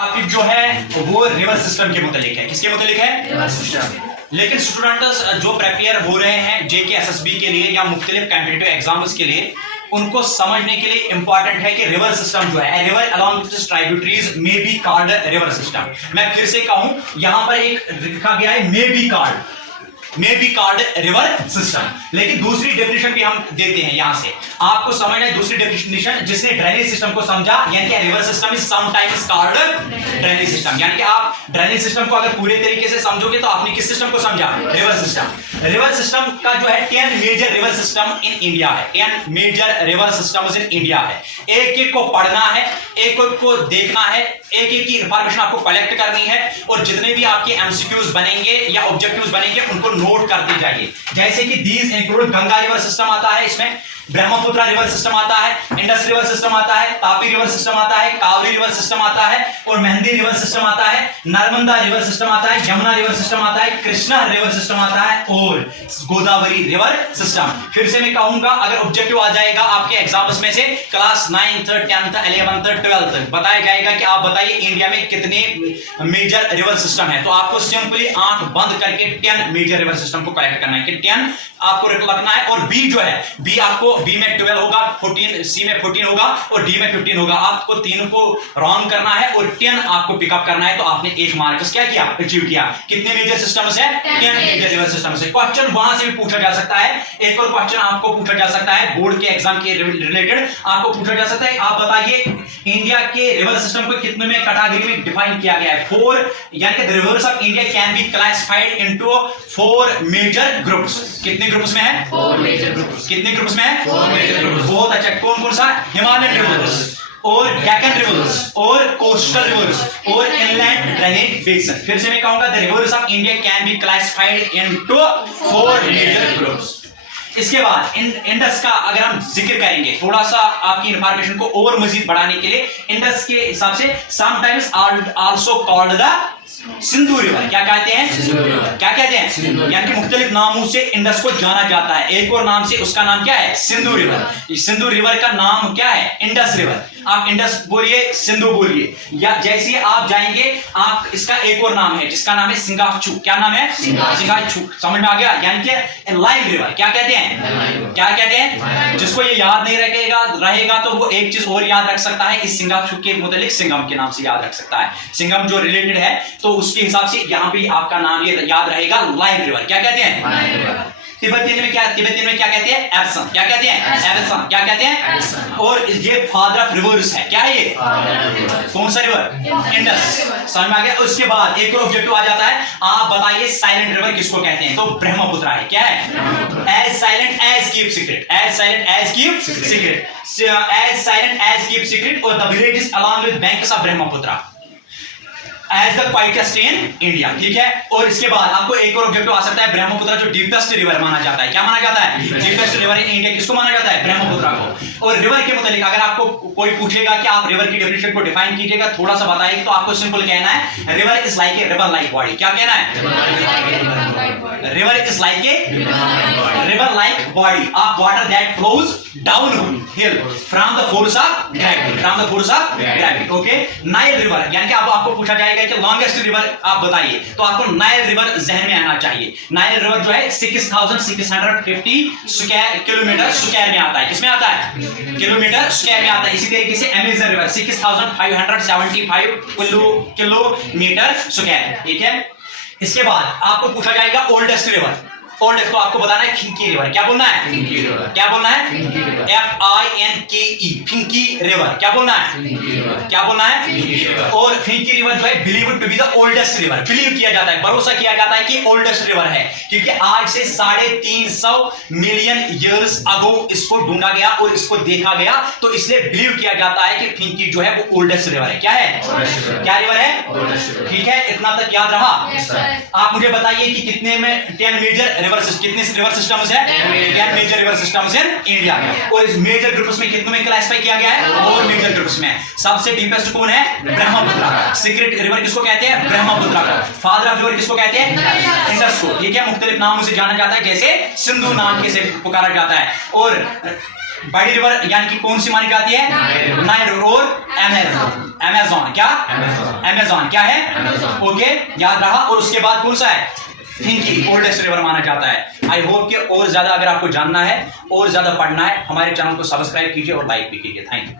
Topic जो है वो रिवर सिस्टम के मुतालिक है। किसके मुतालिक है? River system. लेकिन स्टूडेंट्स जो प्रिपेयर हो रहे हैं जेके एसएसबी के लिए या मुख्तलिफ कॉम्पिटिटिव एग्जाम्स के लिए, उनको समझने के लिए इंपॉर्टेंट है कि रिवर सिस्टम जो है, river along which tributaries may be called river system. मैं फिर से कहूं, यहां पर एक लिखा गया है may be called river system, लेकिन दूसरी डेफिनेशन भी हम देते हैं। यहां से आपको समझना है दूसरी डेफिनेशन, जिसने ड्रेनेज सिस्टम को समझा, यानी कि river system is sometimes called drainage system. यानी कि आप ड्रेनेज सिस्टम को अगर पूरे तरीके से समझोगे तो आपने किस सिस्टम को समझा? River system. रिवर सिस्टम का जो है 10 major river system in India है। 10 major river systems in India है। एक एक को पढ़ना है, एक एक को देखना है, एक एक की इंफॉर्मेशन आपको कलेक्ट करनी है, और जितने भी आपके एमसीक्यूज बनेंगे या ऑब्जेक्टिव्स बनेंगे उनको नोट करते जाइए। जैसे कि these include Ganga river system आता है, इसमें ब्रह्मपुत्र रिवर सिस्टम आता है, इंडस रिवर सिस्टम आता है, तापी रिवर सिस्टम आता है, कावेरी रिवर सिस्टम आता है, और मेहंदी रिवर सिस्टम आता है, नर्मदा रिवर सिस्टम आता है, यमुना रिवर सिस्टम आता है, कृष्णा रिवर सिस्टम आता है, और गोदावरी रिवर सिस्टम। फिर से मैं कहूंगा, अगर ऑब्जेक्टिव आ जाएगा आपके एग्जाम्स में से class 9th 10th 11th 12th बताया जाएगा कि आप बताइए इंडिया में कितने मेजर रिवर सिस्टम है, तो आपको सिंपली आंख बंद करके 10 मेजर रिवर सिस्टम को कलेक्ट करना है कि 10 आपको रखना है। और बी जो है, बी आपको बी में 12 होगा, 14 सी में 14 होगा और डी में 15 होगा। आपको तीनों को रॉन्ग करना है और 10 आपको पिकअप करना है, तो आपने 1 मार्क्स क्या किया? अचीव किया। कितने मेजर सिस्टम्स है? 10 मेजर रिवर सिस्टम्स है। क्वेश्चन वहां से भी पूछा जा सकता है। एक और क्वेश्चन आपको पूछा जा सकता है बोर्ड के एग्जाम के रिलेटेड, आपको पूछा जा सकता है, आप बताइए इंडिया के रिवर सिस्टम को कितने में कैटेगरी में डिफाइन किया गया है? 4, यानी कि the rivers of India can be classified into 4 major groups. कितने ग्रुप्स में है? 4 मेजर ग्रुप्स। कितने ग्रुप्स में है? 4 मेजर ग्रुप्स। बहुत अच्छा। कौन कौन सा? हिमालयन रिवर्स और डेक्कन रिवर्स और कोस्टल रिवर्स और इनलैंड ड्रेनेज बेसिन। फिर से मैं कहूंगा, the rivers of India can be classified into 4 major groups. इसके बाद इंडस का अगर हम जिक्र करेंगे, थोड़ा सा आपकी इंफॉर्मेशन को और मजीद बढ़ाने के लिए, इंडस के हिसाब से sometimes also called the Sindhu river. क्या कहते हैं? क्या कहते हैं? यानी कि मुख्तलिफ नामों से इंडस को जाना जाता है। एक और नाम से उसका नाम क्या है? सिंधु रिवर। सिंधु रिवर का नाम क्या है? Indus river. आप इंडस बोलिए, सिंधु बोलिए, या जैसे आप जाएंगे, आप इसका एक और नाम है जिसका नाम है सिंगाचू। क्या नाम है? सिंगाचू। समझ में आ गया? यानी कि लाइम रिवर। क्या कहते हैं? क्या कहते हैं? जिसको ये याद नहीं रहेगा तो वो एक चीज और याद रख सकता है, इस सिंगाचू के मुतालिक सिंगम के नाम से याद रख सकता है। सिंगम जो रिलेटेड है, तो उसके हिसाब से यहां पे आपका नाम ये याद रहेगा, लाइम रिवर। क्या कहते हैं? तिब्बतियन में क्या कहते हैं? एप्सन। क्या कहते हैं? एप्सन। क्या कहते हैं? और ये फादर ऑफ रिवर्स है। क्या है ये? कौन सा रिवर? इंडस। समझ में आ गया? उसके बाद एक और ऑब्जेक्टिव आ जाता है, आप बताइए साइलेंट रिवर किसको कहते हैं? तो ब्रह्मपुत्र है। क्या है? As silent as keep secret. As silent as keep secret. As silent as keep secret और the villages along with banks of Brahmaputra as the quietest in India. ठीक है। और इसके बाद आपको एक और ऑब्जेक्टिव आ सकता है, ब्रह्मपुत्र जो डीपेस्ट रिवर माना जाता है। क्या माना जाता है? डीपेस्ट रिवर इन इंडिया किसको माना जाता है? ब्रह्मपुत्र को। और रिवर के मुताबिक अगर आपको कोई पूछेगा कि आप रिवर की डेफिनेशन को डिफाइन कीजिएगा, थोड़ा सा बताइए, तो आपको सिंपल कहना है, river is like a river like body. क्या कहना है? River is like a river like body of water that flows down hill from the force of gravity. From the force of gravity. Okay. Nile river, यानी कि अब आपको पूछा जाएगा कि लॉन्गेस्ट रिवर आप बताइए, तो आपको नाइल रिवर जहन में आना चाहिए। नाइल रिवर जो है 6650 स्क्वायर किलोमीटर स्क्वायर में आता है। किसमें आता है? किलोमीटर स्क्वायर में आता है। इसी तरीके से अमेजन रिवर 6575 किलोमीटर स्क्वायर। ठीक है। इसके बाद आपको पूछा जाएगा ओल्डेस्ट रिवर। ओल्डेस्ट, तो आपको बताना है फिंकी रिवर। क्या बोलना है? Finke river. क्या बोलना है? FINKE Finke river. क्या बोलना है? क्या बोलना है? और फिंकी रिवर जो है believed to be the oldest river. Believe किया जाता है, भरोसा किया जाता है कि ओल्डेस्ट रिवर है, क्योंकि आज से 350 मिलियन ईयर्स अगो इसको ढूंढा गया और इसको देखा गया, तो इसलिए बिलीव किया जाता है कि फिंकी जो है वो ओल्डेस्ट रिवर है। क्या है? क्या रिवर है? ठीक है। इतना तक याद रहा? आप मुझे बताइए कि कितने में 10 मेजर कितने रिवर सिस्टम्स है? 10 major river systems in India. और इस मेजर ग्रुप्स में कितनों में क्लासिफाई किया गया है? 4 मेजर ग्रुप्स में। सबसे डीपेस्ट कौन है? ब्रह्मपुत्र। सीक्रेट रिवर किसको कहते हैं? ब्रह्मपुत्र को। फादर ऑफ रिवर किसको कहते हैं? इंडस को। ठीक है। मुख्तलिफ नामों से जाना जाता है, जैसे सिंधु नाम के से पुकारा जाता है। और बड़ी रिवर यानी कि कौन सी मानी जाती है? Nile river. और अमेज़न क्या? अमेज़न क्या है? ओके, याद रहा। और उसके बाद कौन सा है? थिंकी, ओल्डेस्ट रिवर माना जाता है। आई होप कि और ज्यादा अगर आपको जानना है और ज्यादा पढ़ना है, हमारे चैनल को सब्सक्राइब कीजिए और लाइक भी कीजिए। Thank you.